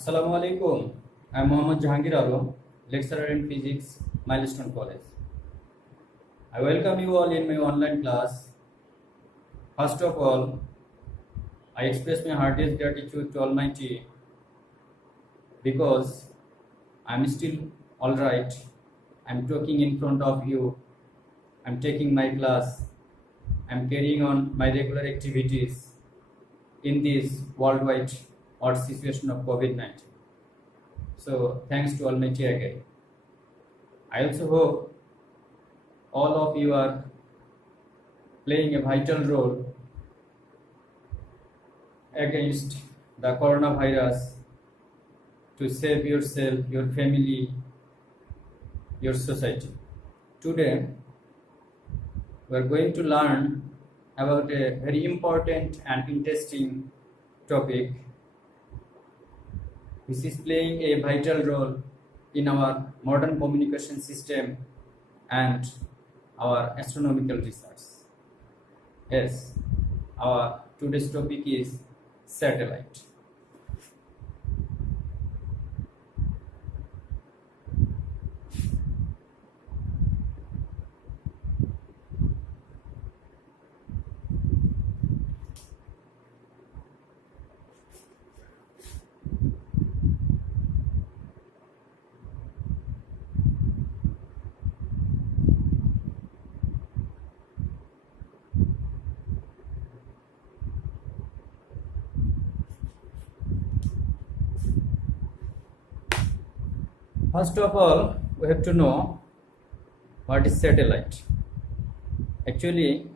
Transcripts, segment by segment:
Assalamu alaikum. I am Mohammad Jahangir Alam, lecturer in physics, Milestone College. I welcome you all in my online class. First of all, I express my heartiest gratitude to Almighty because I am still alright. I am talking in front of you. I am taking my class. I am carrying on my regular activities in this worldwide or situation of COVID-19. So thanks to Almighty again. I also hope all of you are playing a vital role against the coronavirus to save yourself, your family, your society. Today, we are going to learn about a very important and interesting topic which is playing a vital role in our modern communication system and our astronomical research. Yes, our today's topic is satellite. First of all, we have to know what is satellite. Actually,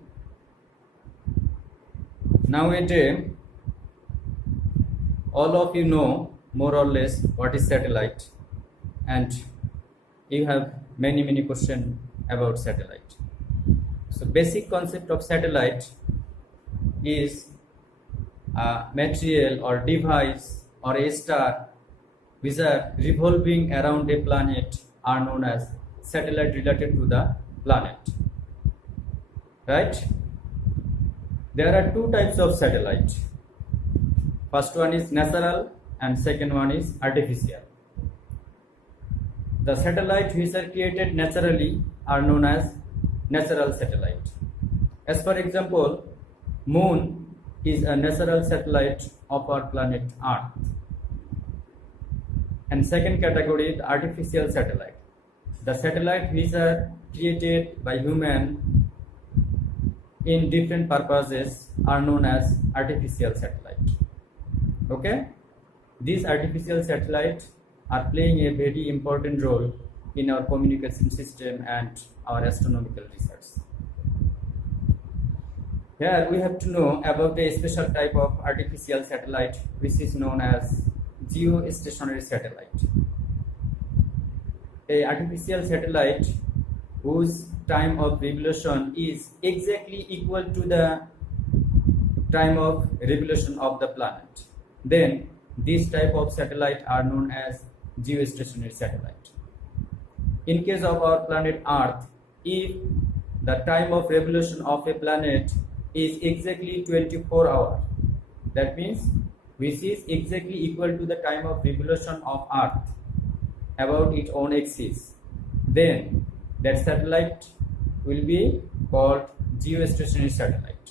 nowadays, all of you know more or less what is satellite, and you have many questions about satellite. So, basic concept of satellite is a material or device or a star which are revolving around a planet are known as satellite related to the planet. Right? There are two types of satellite. First one is natural and second one is artificial. The satellite which are created naturally are known as natural satellite. As for example, Moon is a natural satellite of our planet Earth. And second category is artificial satellite. The satellite which are created by human in different purposes are known as artificial satellite. Okay? These artificial satellites are playing a very important role in our communication system and our astronomical research. Here we have to know about a special type of artificial satellite which is known as geostationary satellite. A artificial satellite whose time of revolution is exactly equal to the time of revolution of the planet. Then these type of satellite are known as geostationary satellite. In case of our planet Earth, if the time of revolution of a planet is exactly 24 hours, that means which is exactly equal to the time of revolution of Earth about its own axis, then that satellite will be called geostationary satellite.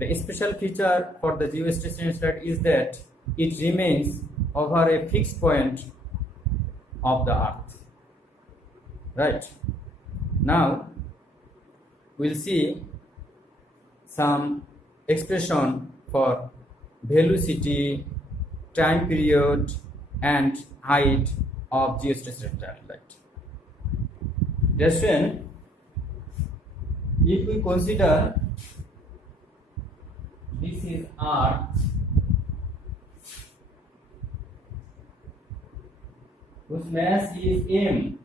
The special feature for the geostationary satellite is that it remains over a fixed point of the Earth. Right. Now we'll see some expression for velocity, time period and height of geostationary satellite. Dear student, if we consider this is Earth whose mass is m,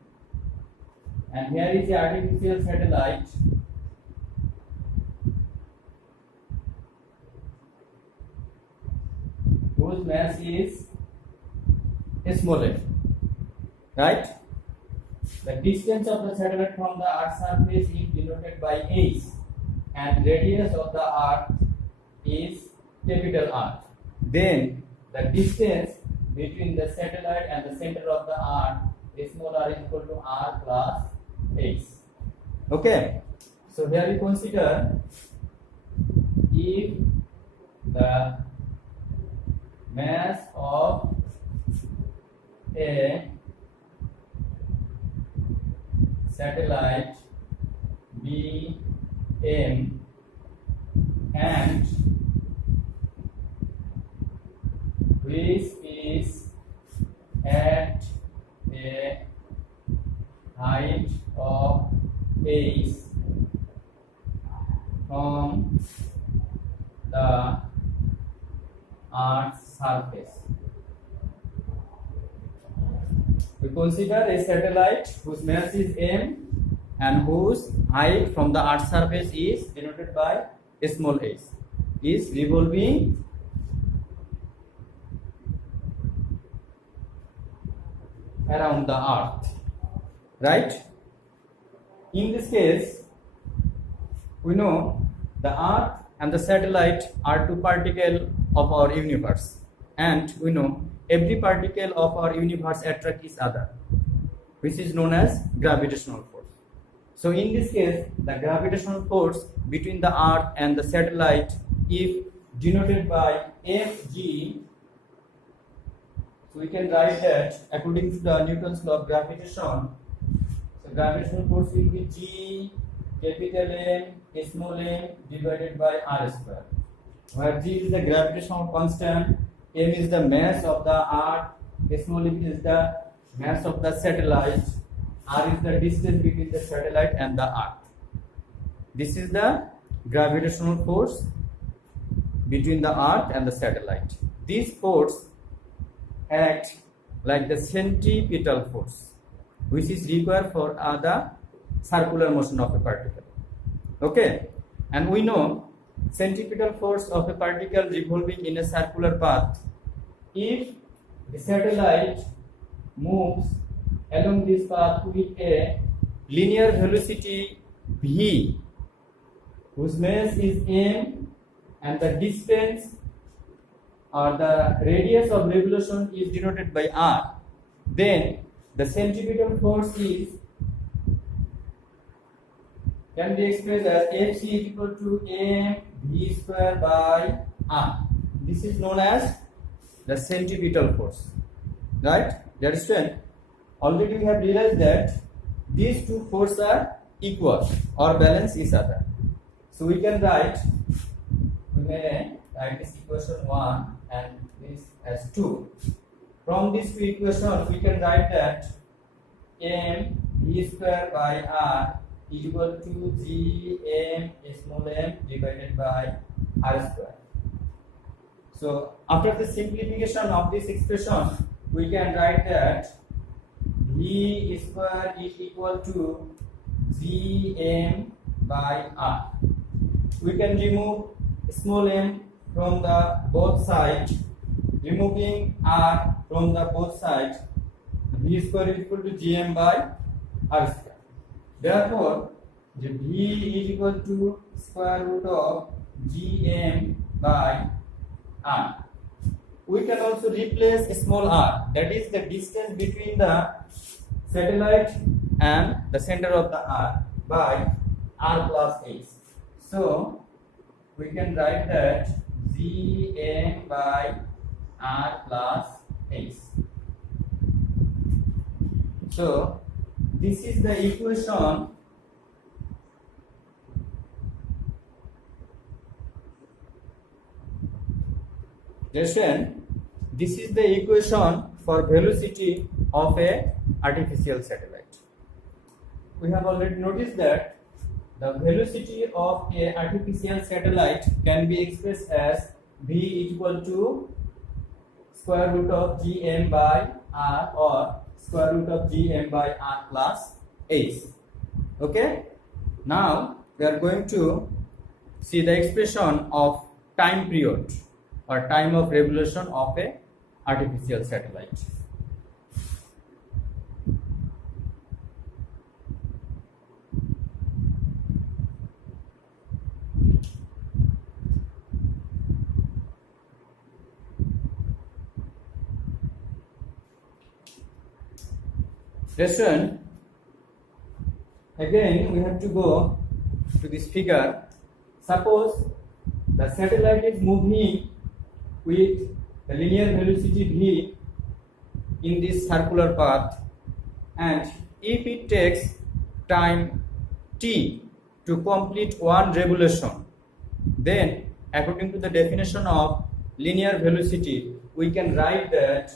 and here is the artificial satellite whose mass is small m, right? The distance of the satellite from the Earth's surface is denoted by h, and radius of the Earth is capital R. Then the distance between the satellite and the center of the earth, small r is equal to r plus h. Okay, so here we consider if the mass of a satellite b m and which is at a height of h from the Earth's surface. We consider a satellite whose mass is m and whose height from the Earth's surface is denoted by small h, is revolving around the Earth, right? In this case, we know the Earth and the satellite are two particles of our universe, and we know every particle of our universe attracts each other, which is known as gravitational force. So in this case, the gravitational force between the Earth and the satellite, if denoted by Fg, so we can write that according to the Newton's law of gravitation, so gravitational force will be G capital M small m divided by r square, where G is the gravitational constant, M is the mass of the Earth, small m is the mass of the satellite, r is the distance between the satellite and the Earth. This is the gravitational force between the Earth and the satellite. This force act like the centripetal force, which is required for the circular motion of a particle. Okay, and we know centripetal force of a particle revolving in a circular path. If the satellite moves along this path with a linear velocity v, whose mass is m, and the distance or the radius of revolution is denoted by r, then the centripetal force is can be expressed as Fc is equal to m v square by r. This is known as the centripetal force, right? That is when already we have realized that these two forces are equal or balance each other. So we can write, we may write this equation 1 and this as 2. From this two equations we can write that m v square by r is equal to g m small m divided by r square. So after the simplification of this expression, we can write that v square is equal to g m by r. We can remove small m from the both sides. Removing r from the both sides, v square is equal to gm by r square. Therefore, the v is equal to square root of gm by r. We can also replace small r, that is the distance between the satellite and the center of the earth, by r plus h. So we can write that gm by r plus h. So this is the equation this is the equation for velocity of a artificial satellite. We have already noticed that the velocity of a artificial satellite can be expressed as v is equal to square root of gm by r or square root of gm by r plus h. Okay, now we are going to see the expression of time period or time of revolution of a artificial satellite. Question. Again, we have to go to this figure. Suppose the satellite is moving with the linear velocity v in this circular path, and if it takes time t to complete one revolution, then according to the definition of linear velocity, we can write that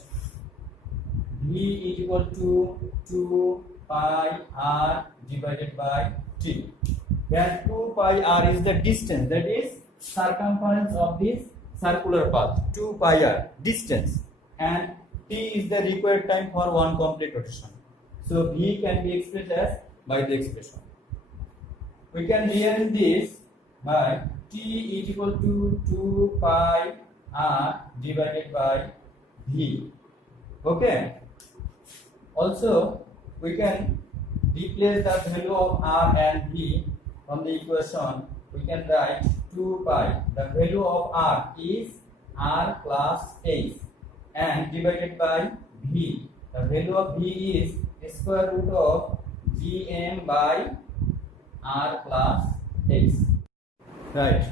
v is equal to 2 pi r divided by t, where 2 pi r is the distance, that is circumference of this circular path, 2 pi r distance, and t is the required time for one complete rotation. So v can be expressed as by the expression. We can rearrange this by t is equal to 2 pi r divided by v. Okay. Also, we can replace the value of r and v from the equation. We can write 2 pi. The value of r is r plus h, and divided by v. The value of v is square root of gm by r plus h. Right.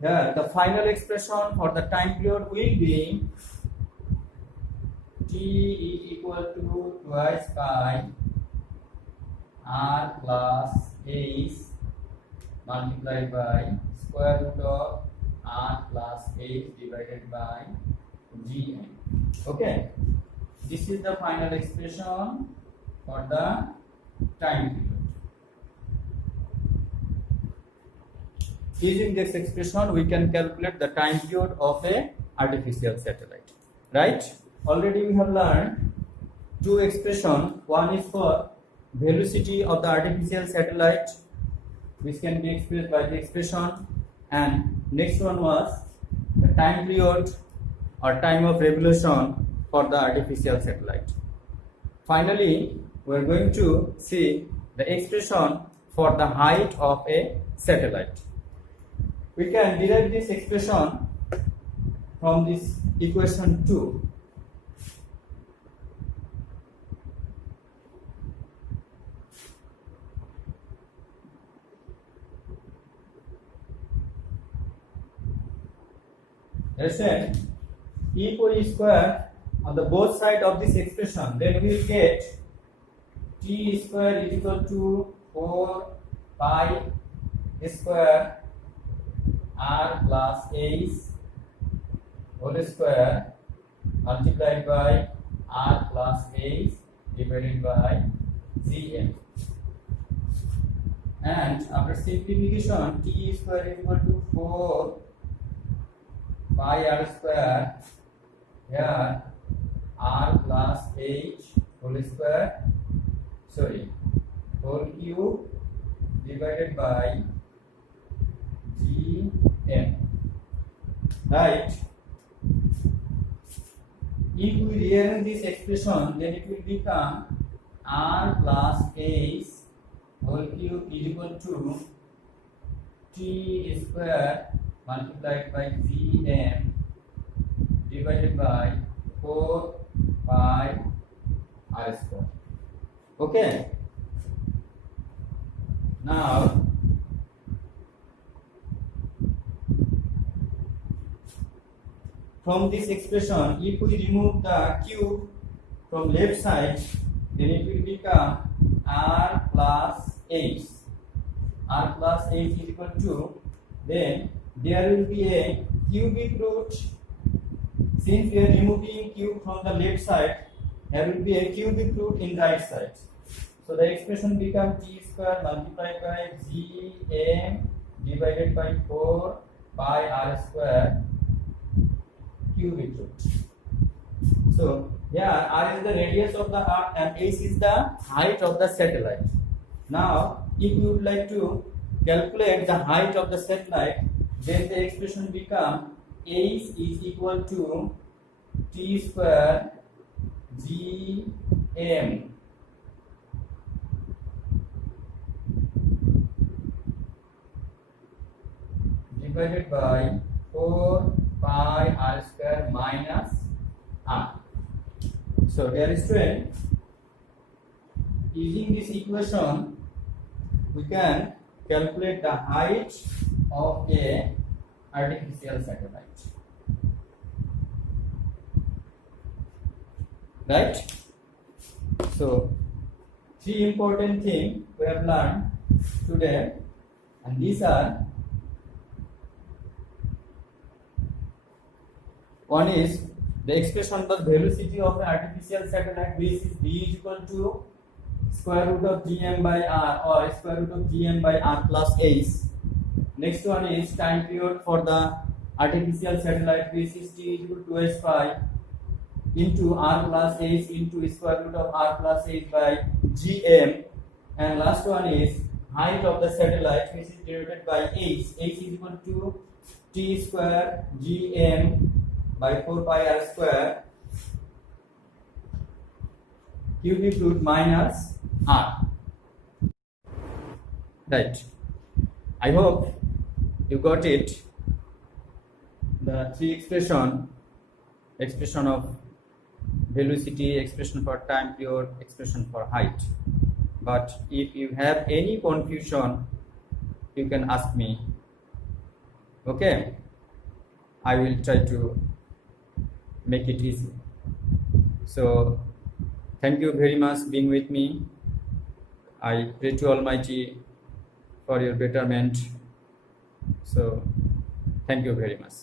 Here the final expression for the time period will be t is equal to twice pi r plus h multiplied by square root of r plus h divided by gm. Okay, this is the final expression for the time period. Using this expression, we can calculate the time period of a artificial satellite. Right? Already we have learned two expressions. One is for velocity of the artificial satellite, which can be expressed by the expression, and next one was the time period or time of revolution for the artificial satellite. Finally, we are going to see the expression for the height of a satellite. We can derive this expression from this equation 2. Let's say if we square on the both sides of this expression, then we will get t square is equal to 4 pi square r plus h whole square multiplied by r plus h divided by gm. And after simplification, t square is equal to 4 pi r square, here r plus h whole square, whole cube divided by gm. Right? If we rearrange this expression, then it will become r plus h whole cube is equal to t square multiplied by gm divided by 4 pi r square. Okay. Now from this expression, if we remove the cube from left side, then it will become r plus h. R plus h is equal to, then there will be a cubic root. Since we are removing cube from the left side, there will be a cubic root in right side. So the expression becomes t square multiplied by gm divided by 4 pi r square cubic root. So here r is the radius of the earth and h is the height of the satellite. Now if you would like to calculate the height of the satellite, then the expression becomes h is equal to t square gm divided by 4 pi r square minus r. So dear student, using this equation, we can calculate the height of a artificial satellite. Right? So, three important things we have learned today, and these are: one is the expression of the velocity of an artificial satellite, which is v is equal to square root of gm by r or square root of gm by r plus h. Next one is time period for the artificial satellite, which is t is equal to s pi into r plus h into square root of r plus h by gm. And last one is height of the satellite, which is denoted by h. H is equal to t square gm by 4 pi r square cubic root minus r. Right. I hope you got it. The three expression of velocity, expression for time period, expression for height. But if you have any confusion, you can ask me. Okay, I will try to make it easy. So thank you very much being with me. I pray to Almighty for your betterment. So thank you very much.